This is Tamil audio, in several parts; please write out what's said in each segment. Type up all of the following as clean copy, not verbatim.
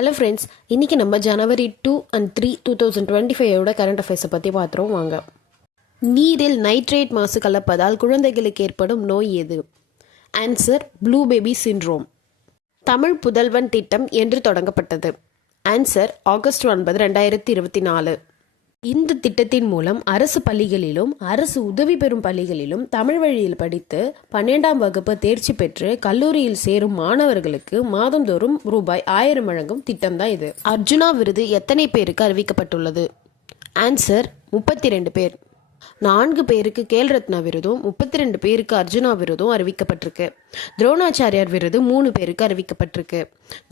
ஹலோ ஃப்ரெண்ட்ஸ், இன்றைக்கி நம்ம ஜனவரி 2 and 3 2025 கரண்ட் அஃபேர்ஸை பற்றி பார்த்துருவோம் வாங்க. நீரில் நைட்ரேட் மாசு கலப்பதால் குழந்தைகளுக்கு ஏற்படும் நோய் எது? Answer blue baby syndrome. Tamil புதல்வன் திட்டம் என்று தொடங்கப்பட்டது? Answer August 9, 2024. இந்த திட்டத்தின் மூலம் அரசு பள்ளிகளிலும் அரசு உதவி பெறும் பள்ளிகளிலும் தமிழ் வழியில் படித்து 12ஆம் வகுப்பு தேர்ச்சி பெற்று கல்லூரியில் சேரும் மாணவர்களுக்கு மாதந்தோறும் ரூபாய் 1000 வழங்கும் திட்டம் தான் இது. அர்ஜுனா விருது எத்தனை பேருக்கு அறிவிக்கப்பட்டுள்ளது? ஆன்சர் 32 பேர். 4 பேருக்கு கேல் ரத்னா விருதும் 32 பேருக்கு அர்ஜுனா விருதும் அறிவிக்கப்பட்டிருக்கு. துரோணாச்சாரியார் விருது 3 பேருக்கு அறிவிக்கப்பட்டிருக்கு.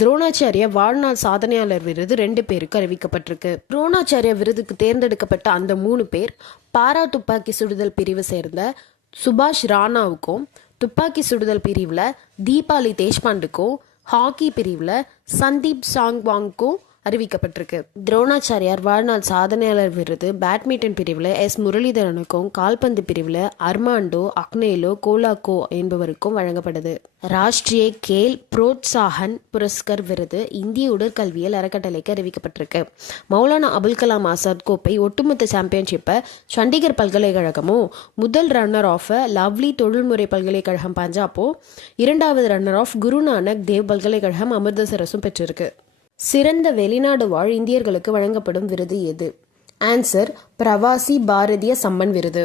துரோணாச்சாரியா வாழ்நாள் சாதனையாளர் விருது 2 பேருக்கு அறிவிக்கப்பட்டிருக்கு. துரோணாச்சாரியா விருதுக்கு தேர்ந்தெடுக்கப்பட்ட அந்த 3 பேர் பாரா துப்பாக்கி சுடுதல் பிரிவு சேர்ந்த சுபாஷ் ராணாவுக்கும், துப்பாக்கி சுடுதல் பிரிவில் தீபாலி தேஷ்பாண்டுக்கும், ஹாக்கி பிரிவில் சந்தீப் சாங்வாங்க்கும் அறிவிக்கப்பட்டிருக்கு. துரோணாச்சாரியார் வாழ்நாள் சாதனையாளர் விருது பேட்மிண்டன் பிரிவில் எஸ் முரளிதரனுக்கும், கால்பந்து பிரிவில் அர்மாண்டோ அக்னேலோ கோலாக்கோ என்பவருக்கும் வழங்கப்படுது. ராஷ்டிரிய கேல் புரோத்சாகன் புரஸ்கர் விருது இந்திய உடற்கல்வியல் அறக்கட்டளைக்கு அறிவிக்கப்பட்டிருக்கு. மௌலானா அபுல் கலாம் ஆசாத் கோப்பை ஒட்டுமொத்த சாம்பியன்ஷிப்பை சண்டிகர் பல்கலைக்கழகமும், முதல் ரன்னர் ஆஃப் லவ்லி தொழில்முறை பல்கலைக்கழகம் பஞ்சாபும், 2வது ரன்னர் ஆஃப் குருநானக் தேவ் பல்கலைக்கழகம் அமிர்தசரஸும் பெற்றிருக்கு. சிறந்த வெளிநாடு வாழ் இந்தியர்களுக்கு வழங்கப்படும் விருது எது? ஆன்சர் பிரவாசி பாரதிய சம்மன் விருது.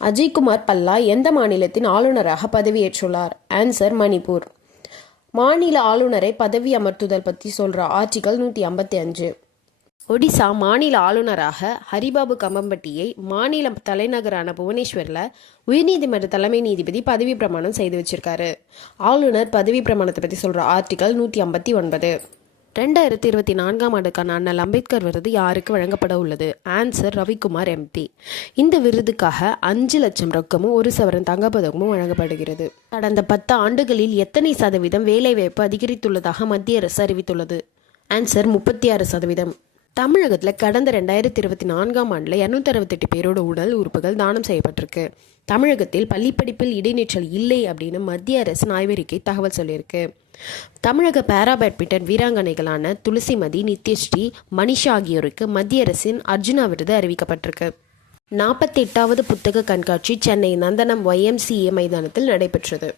அஜய்குமார் பல்லா எந்த மாநிலத்தின் ஆளுநராக பதவியேற்றுள்ளார்? ஆன்சர் மணிப்பூர். மாநில ஆளுநரை பதவி அமர்த்துதல் பற்றி சொல்கிற ஆர்டிகல் 155. ஒடிசா மாநில ஆளுநராக ஹரிபாபு கம்பம்பட்டியை மாநில தலைநகரான புவனேஸ்வரில் உயர்நீதிமன்ற தலைமை நீதிபதி பதவி பிரமாணம் செய்து வச்சிருக்காரு. ஆளுநர் பதவி பிரமாணத்தை பற்றி சொல்கிற ஆர்டிகல் 159. 2024ஆம் ஆண்டுக்கான அண்ணல் அம்பேத்கர் விருது யாருக்கு வழங்கப்பட உள்ளது? Answer Ravikumar MP. இந்த விருதுக்காக 5 லட்சம் ரொக்கமும் 1 சவரன் தங்கப்பதக்கமும் வழங்கப்படுகிறது. கடந்த 10 ஆண்டுகளில் எத்தனை சதவீதம் வேலைவாய்ப்பு அதிகரித்துள்ளதாக மத்திய அரசு அறிவித்துள்ளது? ஆன்சர் 36%. தமிழகத்தில் கடந்த 2024ஆம் ஆண்டில் 268 பேரோட உடல் உறுப்புகள் தானம் செய்யப்பட்டிருக்கு. தமிழகத்தில் பள்ளிப்படிப்பில் இடைநிற்றல் இல்லை அப்படின்னு மத்திய அரசின் ஆய்வறிக்கை தகவல் சொல்லியிருக்கு. தமிழக பேரா பேட்மிண்டன் வீராங்கனைகளான துளசிமதி, நித்யஸ்ரீ, மனிஷா ஆகியோருக்கு மத்திய அரசின் அர்ஜுனா விருது அறிவிக்கப்பட்டிருக்கு. 48வது புத்தக கண்காட்சி சென்னை நந்தனம் YMCA மைதானத்தில் நடைபெற்றது.